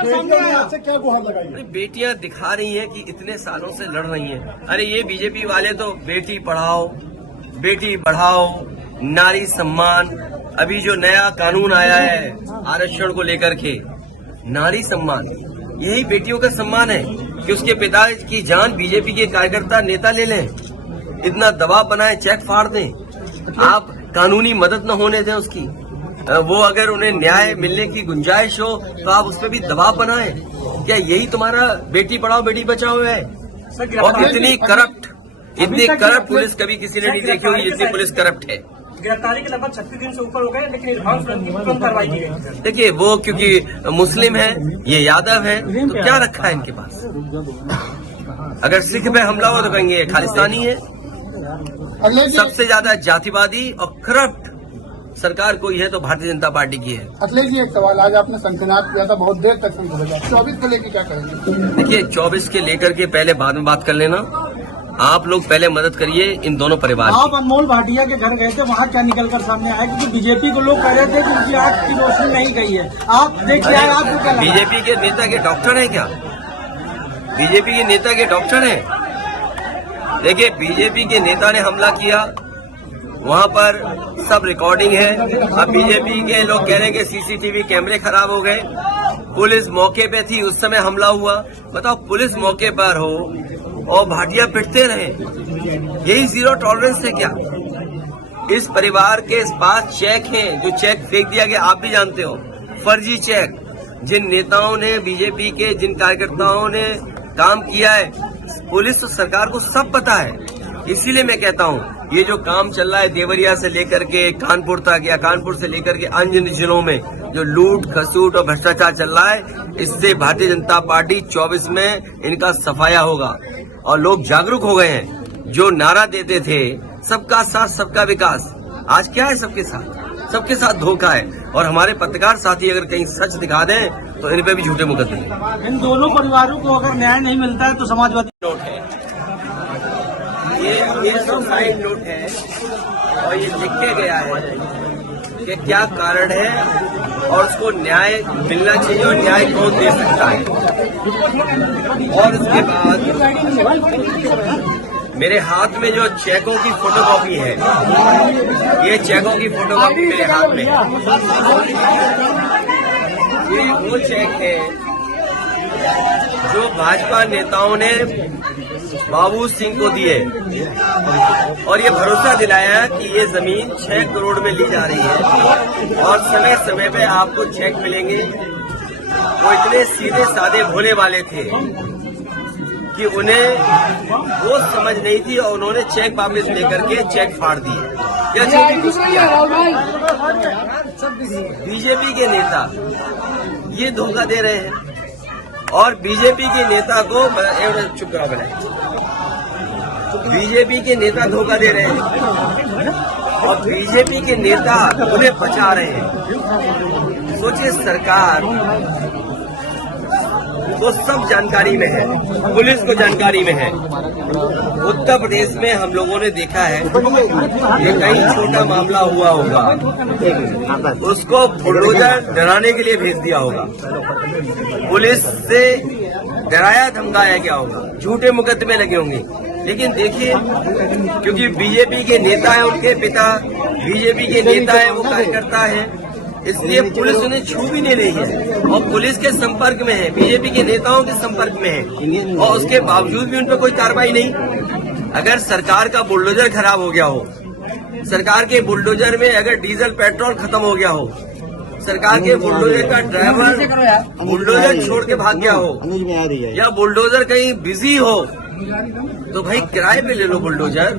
आपसे क्या गुहार लगाई? बेटियां दिखा रही हैं कि इतने सालों से लड़ रही हैं। अरे ये बीजेपी वाले तो बेटी पढ़ाओ, बेटी बढ़ाओ, नारी सम्मान, अभी जो नया कानून आया है आरक्षण को लेकर के, नारी सम्मान, यही बेटियों का सम्मान है कि उसके पिता की जान बीजेपी के कार्यकर्ता नेता ले लें, इतना दबाव बनाए, चेक फाड़ दें, आप कानूनी मदद न होने दें उसकी, वो अगर उन्हें न्याय मिलने की गुंजाइश हो तो आप उस पर भी दबाव बनाएं। क्या यही तुम्हारा बेटी पढ़ाओ बेटी बचाओ है? और इतनी करप्ट पुलिस कभी किसी ने नहीं देखी होगी जितनी पुलिस करप्ट है। गिरफ्तारी के लगभग 36 दिन से ऊपर हो गए, लेकिन कम कार्रवाई की गई। देखिए वो क्योंकि मुस्लिम है, ये यादव है, तो क्या रखा है इनके पास? अगर सिख पे हमला हो तो कहेंगे खालिस्तानी है। सबसे ज्यादा जातिवादी और करप्ट सरकार कोई है तो भारतीय जनता पार्टी की है। अखिलेश जी, एक सवाल, आज आपने शंखनाद किया था, बहुत देर तक सुन रहा, 24 को लेकर क्या करेंगे? देखिए 24 के लेकर के पहले बाद में बात कर लेना, आप लोग पहले मदद करिए इन दोनों परिवार। आप अनमोल भाटिया के घर गए थे, वहाँ क्या निकल कर सामने आया? क्योंकि बीजेपी को लोग कह रहे थे कि उनकी आंख की रोशनी नहीं गई है। आप देखिए, आपको क्या लगा? बीजेपी के नेता के डॉक्टर है क्या? बीजेपी के नेता के डॉक्टर है? देखिए बीजेपी के नेता ने हमला किया, वहाँ पर सब रिकॉर्डिंग है। अब बीजेपी के लोग कह रहे हैं कि सीसीटीवी कैमरे खराब हो गए, पुलिस मौके पे थी उस समय हमला हुआ। बताओ, पुलिस मौके पर हो और भाटिया पिटते रहे, यही जीरो टॉलरेंस है क्या? इस परिवार के पास चेक हैं, जो चेक फेंक दिया गया, आप भी जानते हो, फर्जी चेक। जिन नेताओं ने, बीजेपी के जिन कार्यकर्ताओं ने काम किया है, पुलिस और सरकार को सब पता है। इसीलिए मैं कहता हूँ ये जो काम चल रहा है देवरिया से लेकर के कानपुर तक, या कानपुर से लेकर के अन्य जिलों में जो लूट खसूट और भ्रष्टाचार चल रहा है, इससे भारतीय जनता पार्टी 24 में इनका सफाया होगा। और लोग जागरूक हो गए हैं। जो नारा देते थे सबका साथ सबका विकास, आज क्या है? सबके साथ धोखा है। और हमारे पत्रकार साथी अगर कहीं सच दिखा दें तो इन पे भी झूठे मुकदमे। इन दोनों परिवारों को अगर न्याय नहीं मिलता है तो समाजवादी नोट है, ये 105 नोट है और ये लिख के गया है कि क्या कारण है और उसको न्याय मिलना चाहिए और न्याय कौन दे सकता है। और इसके बाद मेरे हाथ में जो चेकों की फोटोकॉपी है, ये चेकों की फोटोकॉपी मेरे हाथ में है। ये वो चेक है जो भाजपा नेताओं ने बाबू सिंह को दिए और ये भरोसा दिलाया कि ये जमीन 6 करोड़ में ली जा रही है और समय समय पे आपको चेक मिलेंगे। वो इतने सीधे साधे भोले वाले थे कि उन्हें वो समझ नहीं थी और उन्होंने चेक वापस लेकर के चेक फाड़ दिए। या जो भी कुछ किया, बीजेपी के नेता ये धोखा दे रहे हैं और बीजेपी के नेता को चुप करा बनाए, बीजेपी के नेता धोखा दे रहे हैं और बीजेपी के नेता उन्हें बचा रहे हैं। सोचिए, सरकार को सब जानकारी में है, पुलिस को जानकारी में है। उत्तर प्रदेश में हम लोगों ने देखा है कि कहीं छोटा मामला हुआ होगा, उसको बुलडोजर डराने के लिए भेज दिया होगा, पुलिस से डराया धमकाया गया होगा, झूठे मुकदमे लगे होंगे। लेकिन देखिए, क्योंकि बीजेपी के नेता है, उनके पिता बीजेपी के नेता है, वो कार्यकर्ता है, इसलिए पुलिस उन्हें छू भी नहीं रही है और पुलिस के संपर्क में है, बीजेपी के नेताओं के संपर्क में है और उसके बावजूद भी उन पर कोई कार्रवाई नहीं। अगर सरकार का बुलडोजर खराब हो गया हो, सरकार के बुलडोजर में अगर डीजल पेट्रोल खत्म हो गया हो, सरकार के बुलडोजर का ड्राइवर बुलडोजर छोड़ के भाग गया हो या बुलडोजर कहीं बिजी हो, तो भाई किराए पे ले लो बुलडोजर।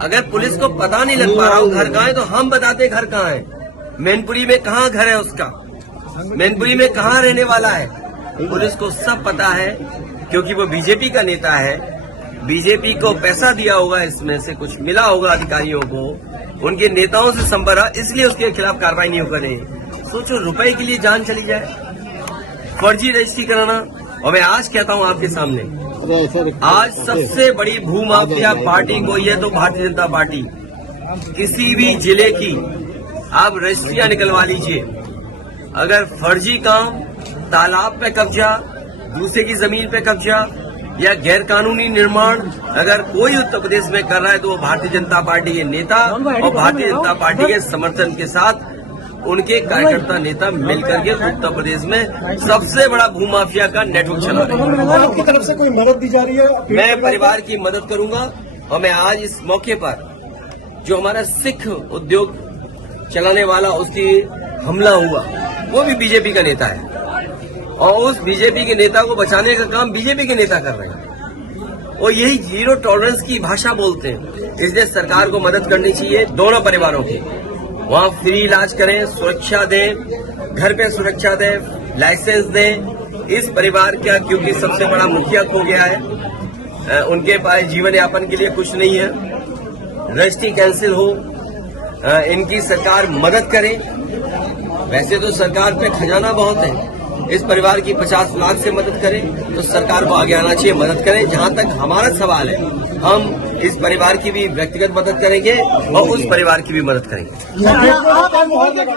अगर पुलिस को पता नहीं लग पा रहा हो घर कहाँ है तो हम बताते घर कहाँ है। मैनपुरी में कहाँ घर है उसका, मैनपुरी में कहाँ रहने वाला है, पुलिस को सब पता है क्योंकि वो बीजेपी का नेता है। बीजेपी को पैसा दिया होगा, इसमें से कुछ मिला होगा अधिकारियों को, उनके नेताओं से संपर्क, इसलिए उसके खिलाफ कार्रवाई नहीं हो रही। सोचो, रुपए के लिए जान चली जाए, फर्जी रजिस्ट्री कराना। और मैं आज कहता हूँ आपके सामने, आज सबसे बड़ी भूमाफिया पार्टी कोई है तो भारतीय जनता पार्टी। किसी भी जिले की आप रजिस्ट्रियां निकलवा लीजिए, अगर फर्जी काम तालाब पे कब्जा, दूसरे की जमीन पे कब्जा या गैर कानूनी निर्माण अगर कोई उत्तर प्रदेश में कर रहा है तो वो भारतीय जनता पार्टी के नेता और भारतीय जनता पार्टी के समर्थन के साथ उनके कार्यकर्ता नेता मिलकर के उत्तर प्रदेश में सबसे बड़ा भूमाफिया का नेटवर्क चला रहे हैं। आपकी तरफ से कोई मदद दी जा रही है? मैं परिवार की मदद करूंगा और मैं आज इस मौके पर जो हमारा सिख उद्योग चलाने वाला उसकी हमला हुआ वो भी बीजेपी का नेता है और उस बीजेपी के नेता को बचाने का काम बीजेपी के नेता कर रहे हैं और यही जीरो टॉलरेंस की भाषा बोलते हैं। इसलिए सरकार को मदद करनी चाहिए दोनों परिवारों की। वहाँ फ्री इलाज करें, सुरक्षा दें, घर पे सुरक्षा दें, लाइसेंस दें। इस परिवार का क्योंकि सबसे बड़ा मुखिया खो गया है, उनके पास जीवन यापन के लिए कुछ नहीं है, रजिस्ट्री कैंसिल हो, इनकी सरकार मदद करे। वैसे तो सरकार पे खजाना बहुत है, इस परिवार की 50 लाख से मदद करें तो सरकार को आगे आना चाहिए, मदद करें। जहां तक हमारा सवाल है, हम इस परिवार की भी व्यक्तिगत मदद करेंगे और उस परिवार की भी मदद करेंगे।